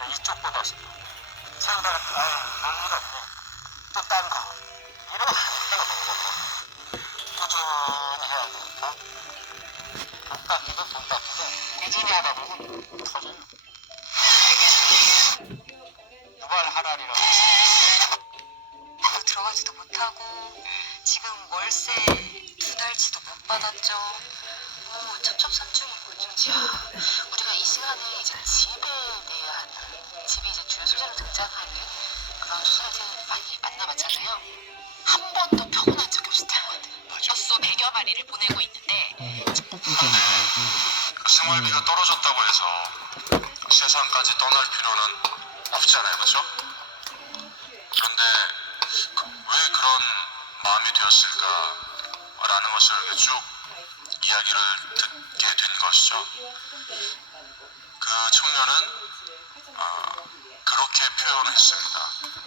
그러니까 이쪽보다 상당히 아유 별일 없네 또딴 거. 이런 생각 꾸준히 해야 되니까 돈 닦기도 돈 닦기도 꾸준히 하다 보면 터져요. 유발 하라리라고. 뭐 들어가지도 못하고 지금 월세 두 달치도 못 받았죠. 어, 첩첩산중이고 좀 지금 우리가 소재로 등장하는 그런 소재들 많이 만나봤잖아요. 한 번도 평온한 적이 없을 텐데. 젖소 100여 마리를 보내고 있는데 그 생활비가 떨어졌다고 해서 세상까지 떠날 필요는 없잖아요, 그렇죠? 그런데 그- 왜 그런 마음이 되었을까라는 것을 쭉 이야기를 듣게 된 것이죠. 그 청년은 어, 그렇게 표현했습니다.